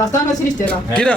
ਦੱਸਦਾ ਮੈਂ ਸੀ ਰਿਸ਼ਤੇ ਦਾ ਕਿਹਦਾ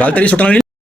ਗੱਲ ਤੇਰੀ ਸੁਣਨ ਵਾਲੀ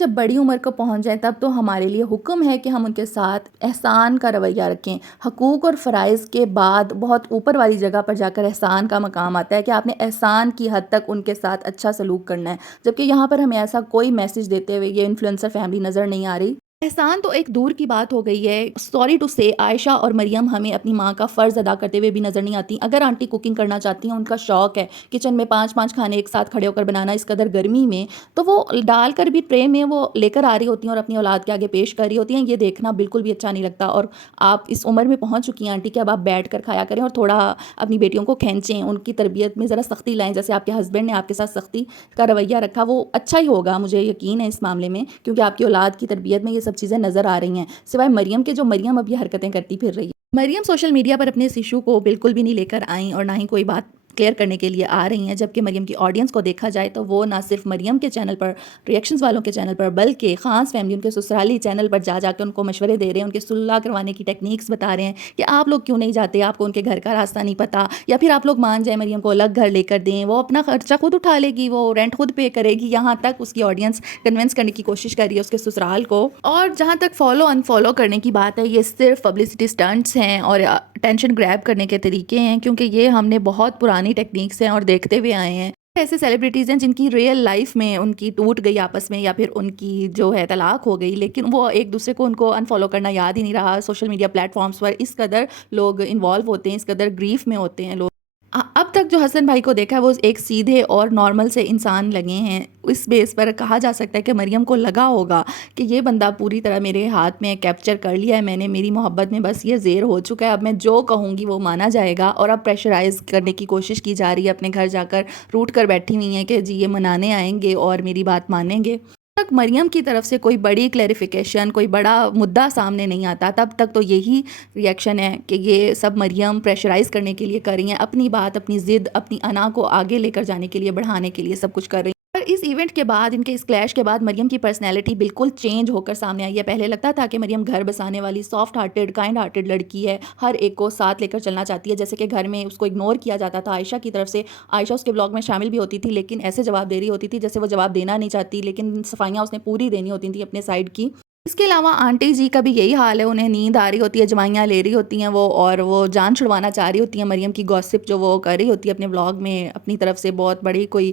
جب بڑی عمر کو پہنچ جائیں تب تو ہمارے لیے حکم ہے کہ ہم ان کے ساتھ احسان کا رویہ رکھیں. حقوق اور فرائض کے بعد بہت اوپر والی جگہ پر جا کر احسان کا مقام آتا ہے کہ آپ نے احسان کی حد تک ان کے ساتھ اچھا سلوک کرنا ہے، جبکہ یہاں پر ہمیں ایسا کوئی میسج دیتے ہوئے یہ انفلوئنسر فیملی نظر نہیں آ رہی. احسان تو ایک دور کی بات ہو گئی ہے. سوری ٹو سے عائشہ اور مریم ہمیں اپنی ماں کا فرض ادا کرتے ہوئے بھی نظر نہیں آتی. اگر آنٹی کوکنگ کرنا چاہتی ہیں، ان کا شوق ہے کچن میں 5 کھانے ایک ساتھ کھڑے ہو کر بنانا اس قدر گرمی میں، تو وہ ڈال کر بھی ٹرے میں وہ لے کر آ رہی ہوتی ہیں اور اپنی اولاد کے آگے پیش کر رہی ہوتی ہیں. یہ دیکھنا بالکل بھی اچھا نہیں لگتا. اور آپ اس عمر میں پہنچ چکی ہیں آنٹی کہ اب آپ بیٹھ کر کھایا کریں اور تھوڑا اپنی بیٹیوں کو کھینچیں، ان کی تربیت میں ذرا سختی لائیں. جیسے آپ کے ہسبینڈ نے آپ کے ساتھ سختی کا رویہ رکھا، وہ اچھا ہی ہوگا، مجھے یقین ہے اس معاملے میں، کیونکہ آپ کی اولاد کی تربیت میں یہ سب چیزیں نظر آ رہی ہیں، سوائے مریم کے جو مریم اب یہ حرکتیں کرتی پھر رہی ہے. مریم سوشل میڈیا پر اپنے اس ایشو کو بالکل بھی نہیں لے کر آئیں اور نہ ہی کوئی بات کلیئر کرنے کے لیے آ رہی ہیں. جبکہ مریم کی آڈینس کو دیکھا جائے تو وہ نہ صرف مریم کے چینل پر، ریئیکشنز والوں کے چینل پر، بلکہ خاص فیملی ان کے سسرالی چینل پر جا کے ان کو مشورے دے رہے ہیں، ان کے صلح کروانے کی ٹیکنیکس بتا رہے ہیں کہ آپ لوگ کیوں نہیں جاتے، آپ کو ان کے گھر کا راستہ نہیں پتہ، یا پھر آپ لوگ مان جائیں مریم کو الگ گھر لے کر دیں، وہ اپنا خرچہ خود اٹھا لے گی، وہ رینٹ خود پے کرے گی. یہاں تک اس کی آڈینس کنونس کرنے کی کوشش کر رہی ہے اس کے سسرال کو. اور جہاں تک فالو انفالو کرنے کی بات ہے، یہ صرف پبلسٹی سٹنٹس ہیں اور ٹینشن گریب کرنے کے طریقے ہیں، کیونکہ یہ ہم نے بہت پرانی ٹیکنیکس ہیں اور دیکھتے ہوئے آئے ہیں. ایسے سیلیبریٹیز ہیں جن کی ریئل لائف میں ان کی ٹوٹ گئی آپس میں، یا پھر ان کی جو ہے طلاق ہو گئی، لیکن وہ ایک دوسرے کو ان کو انفالو کرنا یاد ہی نہیں رہا. سوشل میڈیا پلیٹ فارمز پر اس قدر لوگ انوالو ہوتے ہیں، اس قدر گریف میں ہوتے ہیں لوگ. اب تک جو حسن بھائی کو دیکھا ہے وہ ایک سیدھے اور نارمل سے انسان لگے ہیں. اس بیس پر کہا جا سکتا ہے کہ مریم کو لگا ہوگا کہ یہ بندہ پوری طرح میرے ہاتھ میں کیپچر کر لیا ہے میں نے، میری محبت میں بس یہ زیر ہو چکا ہے، اب میں جو کہوں گی وہ مانا جائے گا. اور اب پریشرائز کرنے کی کوشش کی جا رہی ہے، اپنے گھر جا کر روٹ کر بیٹھی ہوئی ہیں کہ جی یہ منانے آئیں گے اور میری بات مانیں گے. تک مریم کی طرف سے کوئی بڑی کلیریفیکیشن، کوئی بڑا مدعا سامنے نہیں آتا، تب تک تو یہی ریئیکشن ہے کہ یہ سب مریم پریشرائز کرنے کے لیے کر رہی ہیں، اپنی بات، اپنی ضد، اپنی انا کو آگے لے کر جانے کے لیے، بڑھانے کے لیے سب کچھ کر رہی ہیں. پر اس ایونٹ کے بعد، ان کے اس کلیش کے بعد، مریم کی پرسنالٹی بالکل چینج ہو کر سامنے آئی ہے. پہلے لگتا تھا کہ مریم گھر بسانے والی سافٹ ہارٹیڈ، کائنڈ ہارٹیڈ لڑکی ہے، ہر ایک کو ساتھ لے کر چلنا چاہتی ہے. جیسے کہ گھر میں اس کو اگنور کیا جاتا تھا عائشہ کی طرف سے، عائشہ اس کے بلاگ میں شامل بھی ہوتی تھی لیکن ایسے جواب دے رہی ہوتی تھی جیسے وہ جواب دینا نہیں چاہتی، لیکن صفائیاں اس نے پوری دینی ہوتی تھیں اپنے سائڈ کی. اس کے علاوہ آنٹی جی کا بھی یہی حال ہے، انہیں نیند آ رہی ہوتی ہے، جوائیاں لے رہی ہوتی ہیں وہ، اور وہ جان چھڑوانا چاہ رہی ہوتی ہیں مریم کی گوسپ جو وہ کر رہی ہوتی ہے اپنے بلاگ میں، اپنی طرف سے بہت بڑی کوئی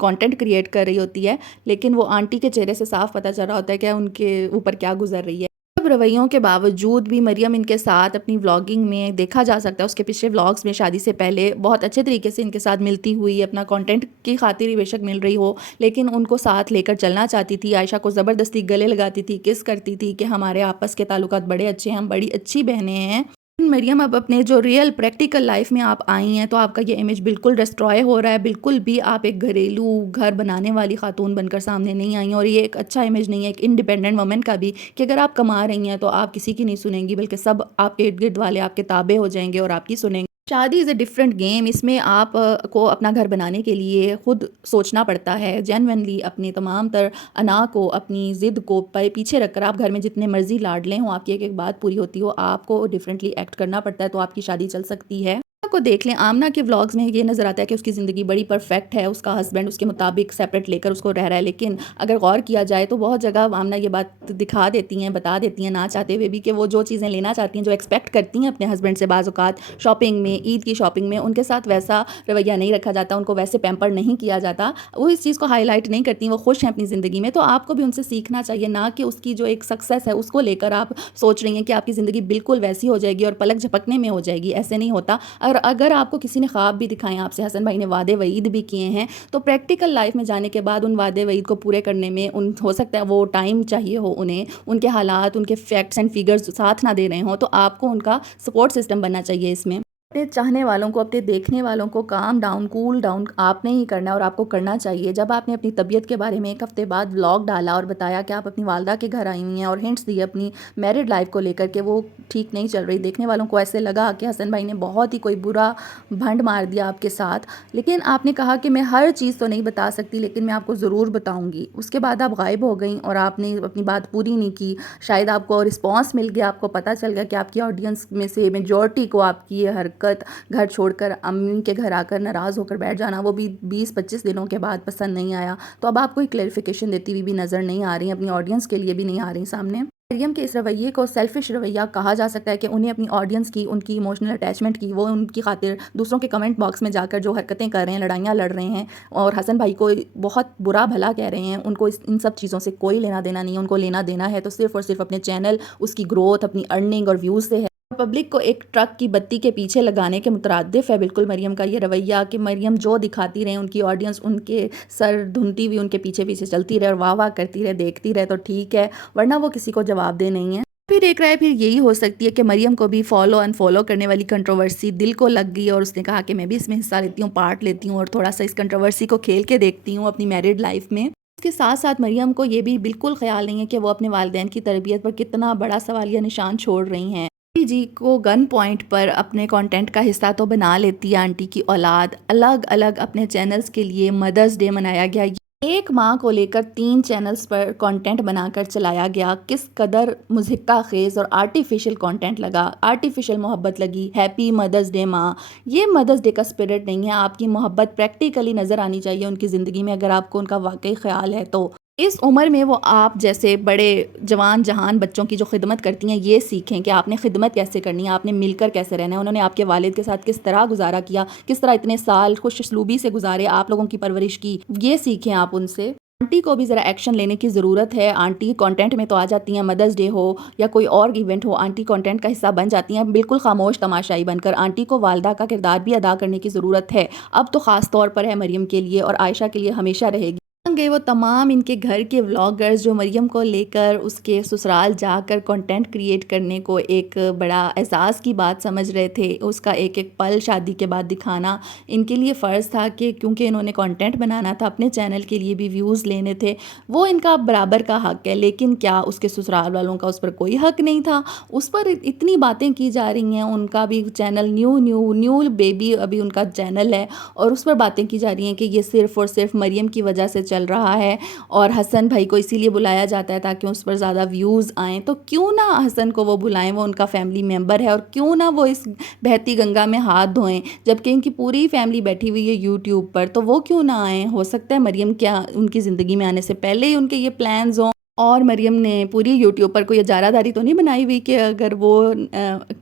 کانٹینٹ کریٹ کر رہی ہوتی ہے، لیکن وہ آنٹی کے چہرے سے صاف پتہ چل رہا ہوتا ہے کہ ان کے اوپر کیا گزر رہی ہے. سب رویوں کے باوجود بھی مریم ان کے ساتھ اپنی ولاگنگ میں دیکھا جا سکتا ہے، اس کے پچھلے ولاگز میں شادی سے پہلے بہت اچھے طریقے سے ان کے ساتھ ملتی ہوئی، اپنا کانٹینٹ کی خاطر ہی بے شک مل رہی ہو، لیکن ان کو ساتھ لے کر چلنا چاہتی تھی. عائشہ کو زبردستی گلے لگاتی تھی، کس کرتی تھی کہ ہمارے آپس کے تعلقات بڑے اچھے ہیں، ہم بڑی اچھی بہنیں ہیں. مریم اب اپنے جو ریئل پریکٹیکل لائف میں آپ آئی ہیں تو آپ کا یہ امیج بالکل ڈسٹروائے ہو رہا ہے. بالکل بھی آپ ایک گھریلو گھر بنانے والی خاتون بن کر سامنے نہیں آئی ہیں، اور یہ ایک اچھا امیج نہیں ہے ایک انڈیپینڈنٹ وومن کا بھی، کہ اگر آپ کما رہی ہیں تو آپ کسی کی نہیں سنیں گی، بلکہ سب آپ کے ارد گرد والے آپ کے تابع ہو جائیں گے اور آپ کی سنیں گے. شادی از اے ڈفرینٹ گیم. اس میں آپ کو اپنا گھر بنانے کے لیے خود سوچنا پڑتا ہے، جینوینلی اپنی تمام تر انا کو، اپنی ضد کو پیچھے رکھ کر آپ گھر میں جتنے مرضی لاڈلے ہوں، آپ کی ایک ایک بات پوری ہوتی ہو، آپ کو ڈفرینٹلی ایکٹ کرنا پڑتا ہے تو آپ کی شادی چل سکتی ہے. کو دیکھ لیں، آمنہ کے ولاگز میں یہ نظر آتا ہے کہ اس کی زندگی بڑی پرفیکٹ ہے، اس کا ہسبینڈ اس کے مطابق سیپریٹ لے کر اس کو رہ رہا ہے، لیکن اگر غور کیا جائے تو بہت جگہ آمنہ یہ بات دکھا دیتی ہیں، بتا دیتی ہیں نہ چاہتے ہوئے بھی، کہ وہ جو چیزیں لینا چاہتی ہیں، جو ایکسپیکٹ کرتی ہیں اپنے ہسبینڈ سے، بعض اوقات شاپنگ میں، عید کی شاپنگ میں، ان کے ساتھ ویسا رویہ نہیں رکھا جاتا، ان کو ویسے پیمپر نہیں کیا جاتا، وہ اس چیز کو ہائی لائٹ نہیں کرتی، وہ خوش ہیں اپنی زندگی میں. تو آپ کو بھی ان سے سیکھنا چاہیے، نہ کہ اس کی جو ایک سکسیس ہے اس کو لے کر آپ سوچ رہی ہیں کہ آپ کی زندگی بالکل ویسی ہو جائے گی اور پلک جھپکنے میں ہو جائے گی. ایسے نہیں ہوتا. اور اگر آپ کو کسی نے خواب بھی دکھائے آپ سے، حسن بھائی نے وعدے وعید بھی کیے ہیں، تو پریکٹیکل لائف میں جانے کے بعد ان وعدے وعید کو پورے کرنے میں ہو سکتا ہے وہ ٹائم چاہیے ہو انہیں، ان کے حالات، ان کے فیکٹس اینڈ فیگرز ساتھ نہ دے رہے ہوں، تو آپ کو ان کا سپورٹ سسٹم بننا چاہیے. اس میں اپنے چاہنے والوں کو، اپنے دیکھنے والوں کو کام ڈاؤن، کول ڈاؤن آپ نے ہی کرنا ہے، اور آپ کو کرنا چاہیے. جب آپ نے اپنی طبیعت کے بارے میں ایک ہفتے بعد ولاگ ڈالا اور بتایا کہ آپ اپنی والدہ کے گھر آئی ہوئی ہیں، اور ہنٹس دیے اپنی میرڈ لائف کو لے کر کہ وہ ٹھیک نہیں چل رہی، دیکھنے والوں کو ایسے لگا کہ حسن بھائی نے بہت ہی کوئی برا بھنڈ مار دیا آپ کے ساتھ، لیکن آپ نے کہا کہ میں ہر چیز تو نہیں بتا سکتی لیکن میں آپ کو ضرور بتاؤں گی. اس کے بعد آپ غائب ہو گئیں اور آپ نے اپنی بات پوری نہیں کی. شاید آپ کو رسپانس مل گیا، آپ کو پتہ چل گیا کہ آپ کی آڈینس میں سے میجورٹی کو آپ کی یہ حرکت، گھر چھوڑ کر امی کے گھر آ کر ناراض ہو کر بیٹھ جانا، وہ بھی 20-25 دنوں کے بعد پسند نہیں آیا. تو اب آپ کوئی کلیریفیکیشن دیتی ہوئی بھی نظر نہیں آ رہی، اپنی آڈینس کے لیے بھی نہیں آ رہی سامنے. مریم کے اس رویے کو سیلفش رویہ کہا جا سکتا ہے کہ انہیں اپنی آڈینس کی، ان کی ایموشنل اٹیچمنٹ کی، وہ ان کی خاطر دوسروں کے کمنٹ باکس میں جا کر جو حرکتیں کر رہے ہیں، لڑائیاں لڑ رہے ہیں اور حسن بھائی کو بہت برا بھلا کہہ رہے ہیں، ان کو ان سب چیزوں سے کوئی لینا دینا نہیں ہے. ان کو لینا دینا ہے تو صرف اور صرف اپنے چینل، اس کی گروتھ، اپنی ارننگ اور ویوز سے ہے. پبلک کو ایک ٹرک کی بتی کے پیچھے لگانے کے مترادف ہے بالکل مریم کا یہ رویہ کہ مریم جو دکھاتی رہے، ان کی آڈینس ان کے سر دھنتی ہوئی ان کے پیچھے پیچھے چلتی رہے اور واہ واہ کرتی رہے، دیکھتی رہے تو ٹھیک ہے، ورنہ وہ کسی کو جواب دہ نہیں ہے. پھر ایک رائے پھر یہی ہو سکتی ہے کہ مریم کو بھی فالو انفالو کرنے والی کنٹروورسی دل کو لگ گئی اور اس نے کہا کہ میں بھی اس میں حصہ لیتی ہوں، پارٹ لیتی ہوں اور تھوڑا سا اس کنٹروورسی کو کھیل کے دیکھتی ہوں اپنی میرڈ لائف میں. اس کے ساتھ ساتھ مریم کو یہ بھی بالکل خیال نہیں ہے کہ وہ اپنے والدین کی تربیت پر کتنا بڑا سوالیہ نشان چھوڑ رہی ہیں. جی کو گن پوائنٹ پر اپنے کنٹینٹ کا حصہ تو بنا لیتی ہے آنٹی کی اولاد. الگ الگ اپنے چینلز کے لیے مدرز ڈے منایا گیا، ایک ماں کو لے کر 3 چینلز پر کنٹینٹ بنا کر چلایا گیا. کس قدر مضحکہ خیز اور آرٹیفیشل کنٹینٹ لگا، آرٹیفیشل محبت لگی. ہیپی مدرز ڈے ماں، یہ مدرز ڈے کا اسپرٹ نہیں ہے. آپ کی محبت پریکٹیکلی نظر آنی چاہیے ان کی زندگی میں اگر آپ کو ان کا واقعی خیال ہے تو. اس عمر میں وہ آپ جیسے بڑے جوان جہان بچوں کی جو خدمت کرتی ہیں یہ سیکھیں کہ آپ نے خدمت کیسے کرنی ہے، آپ نے مل کر کیسے رہنا ہے. انہوں نے آپ کے والد کے ساتھ کس طرح گزارا کیا، کس طرح اتنے سال خوش اسلوبی سے گزارے، آپ لوگوں کی پرورش کی، یہ سیکھیں آپ ان سے. آنٹی کو بھی ذرا ایکشن لینے کی ضرورت ہے. آنٹی کانٹینٹ میں تو آ جاتی ہیں، مدرز ڈے ہو یا کوئی اور ایونٹ ہو، آنٹی کانٹینٹ کا حصہ بن جاتی ہیں بالکل خاموش تماشائی بن کر. آنٹی کو والدہ کا کردار بھی ادا کرنے کی ضرورت ہے، اب تو خاص طور پر ہے مریم کے لیے اور عائشہ کے لیے ہمیشہ رہے گی. گئے وہ تمام ان کے گھر کے ولاگرز جو مریم کو لے کر اس کے سسرال جا کر کنٹینٹ کریٹ کرنے کو ایک بڑا اعزاز کی بات سمجھ رہے تھے. اس کا ایک ایک پل شادی کے بعد دکھانا ان کے لیے فرض تھا کہ کیونکہ انہوں نے کنٹینٹ بنانا تھا، اپنے چینل کے لیے بھی ویوز لینے تھے، وہ ان کا برابر کا حق ہے. لیکن کیا اس کے سسرال والوں کا اس پر کوئی حق نہیں تھا؟ اس پر اتنی باتیں کی جا رہی ہیں. ان کا بھی چینل نیو بیبی ابھی ان کا چینل ہے اور اس پر باتیں کی جا رہی ہیں کہ یہ صرف اور صرف مریم کی وجہ سے چل رہا ہے اور حسن بھائی کو اسی لیے بلایا جاتا ہے تاکہ اس پر زیادہ ویوز آئیں. تو کیوں نہ حسن کو وہ بلائیں، وہ ان کا فیملی ممبر ہے، اور کیوں نہ وہ اس بہتی گنگا میں ہاتھ دھوئیں جبکہ ان کی پوری فیملی بیٹھی ہوئی ہے یوٹیوب پر. تو وہ کیوں نہ آئیں؟ ہو سکتا ہے مریم کیا ان کی زندگی میں آنے سے پہلے ہی ان کے یہ پلانز ہوں اور مریم نے پوری یوٹیوب پر کوئی اجارہ داری تو نہیں بنائی ہوئی کہ اگر وہ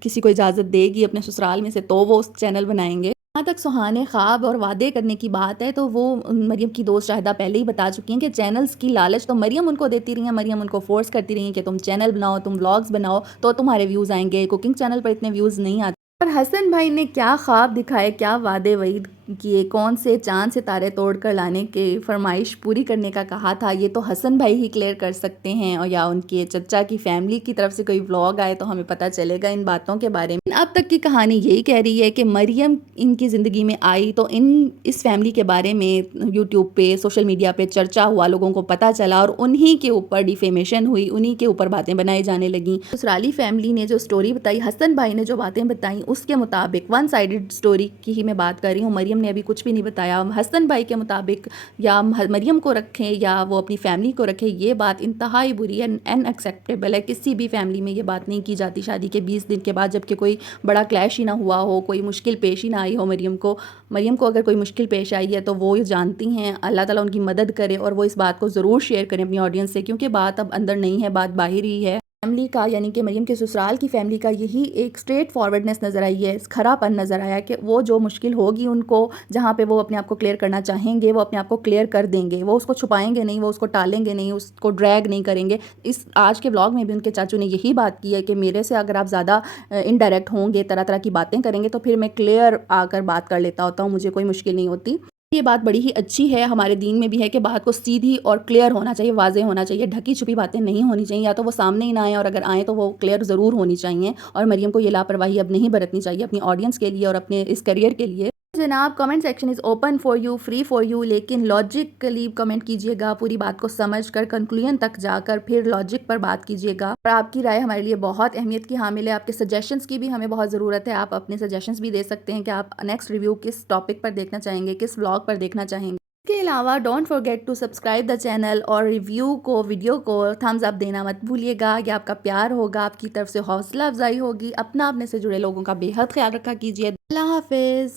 کسی کو اجازت دے گی اپنے سسرال میں سے تو وہ اس چینل بنائیں گے. جہاں تک سہانے خواب اور وعدے کرنے کی بات ہے تو وہ مریم کی دوست شاہدہ پہلے ہی بتا چکی ہیں کہ چینلز کی لالچ تو مریم ان کو دیتی رہی ہیں، مریم ان کو فورس کرتی رہی ہیں کہ تم چینل بناؤ، تم ولاگز بناؤ تو تمہارے ویوز آئیں گے. کوکنگ چینل پر اتنے ویوز نہیں آتے. اور حسن بھائی نے کیا خواب دکھائے، کیا وعدے وعید کیے، کون سے چاند ستارے توڑ کر لانے کے فرمائش پوری کرنے کا کہا تھا، یہ تو حسن بھائی ہی کلیئر کر سکتے ہیں. اور یا ان کے چچا کی فیملی کی طرف سے کوئی ولاگ آئے تو ہمیں پتہ چلے گا ان باتوں کے بارے میں. اب تک کی کہانی یہی کہہ رہی ہے کہ مریم ان کی زندگی میں آئی تو اس فیملی کے بارے میں یوٹیوب پہ سوشل میڈیا پہ چرچا ہوا، لوگوں کو پتہ چلا اور انہی کے اوپر ڈیفیمیشن ہوئی، انہی کے اوپر باتیں بنائی جانے لگیں. سسرالی فیملی نے جو سٹوری بتائی، حسن بھائی نے جو باتیں بتائیں اس کے مطابق ون سائیڈڈ سٹوری کی ہی میں بات کر رہی ہوں. مریم نے ابھی کچھ بھی نہیں بتایا. حسن بھائی کے مطابق یا مریم کو رکھیں یا وہ اپنی فیملی کو رکھیں، یہ بات انتہائی بری ہے، ان ایکسیپٹیبل ہے. کسی بھی فیملی میں یہ بات نہیں کی جاتی شادی کے 20 دن کے بعد، جبکہ کوئی بڑا کلیش ہی نہ ہوا ہو، کوئی مشکل پیش ہی نہ آئی ہو. مریم کو اگر کوئی مشکل پیش آئی ہے تو وہ جانتی ہیں، اللہ تعالیٰ ان کی مدد کرے اور وہ اس بات کو ضرور شیئر کریں اپنی آڈینس سے، کیونکہ بات اب اندر نہیں ہے، بات باہر ہی ہے. فیملی کا یعنی کہ مریم کے سسرال کی فیملی کا یہی ایک اسٹریٹ فارورڈنس نظر آئی ہے، کھرا پن نظر آیا کہ وہ جو مشکل ہوگی ان کو، جہاں پہ وہ اپنے آپ کو کلیئر کرنا چاہیں گے وہ اپنے آپ کو کلیئر کر دیں گے. وہ اس کو چھپائیں گے نہیں، وہ اس کو ٹالیں گے نہیں، اس کو ڈریگ نہیں کریں گے. اس آج کے ولاگ میں بھی ان کے چاچو نے یہی بات کی ہے کہ میرے سے اگر آپ زیادہ انڈائریکٹ ہوں گے، طرح طرح کی باتیں کریں گے تو پھر میں کلیئر آ کر بات کر لیتا ہوتا ہوں، مجھے کوئی مشکل نہیں ہوتی. یہ بات بڑی ہی اچھی ہے، ہمارے دین میں بھی ہے کہ بات کو سیدھی اور کلیئر ہونا چاہیے، واضح ہونا چاہیے، ڈھکی چھپی باتیں نہیں ہونی چاہیے. یا تو وہ سامنے ہی نہ آئیں اور اگر آئیں تو وہ کلیئر ضرور ہونی چاہیے. اور مریم کو یہ لاپرواہی اب نہیں برتنی چاہیے اپنی آڈینس کے لیے اور اپنے اس کیریئر کے لیے. جناب comment section is open for you, free for you, لیکن لاجکلی کمنٹ کیجیے گا، پوری بات کو سمجھ کر کنکلوژن تک جا کر پھر لاجک پر بات کیجیے گا. اور آپ کی رائے ہمارے لیے بہت اہمیت کی حامل ہے، آپ کے سجیشنز کی بھی ہمیں بہت ضرورت ہے. آپ اپنے سجیشنز بھی دے سکتے ہیں کہ آپ نیکسٹ ریویو کس ٹاپک پر دیکھنا چاہیں گے، کس ولاگ پر دیکھنا چاہیں گے. اس کے علاوہ don't forget to subscribe the channel اور ویڈیو کو تھمز اپ دینا مت بھولیے گا. یہ آپ کا پیار ہوگا, آپ کی طرف سے حوصلہ افزائی ہوگی. اپنے سے جڑے لوگوں کا بے حد خیال رکھا کیجیے. اللہ حافظ.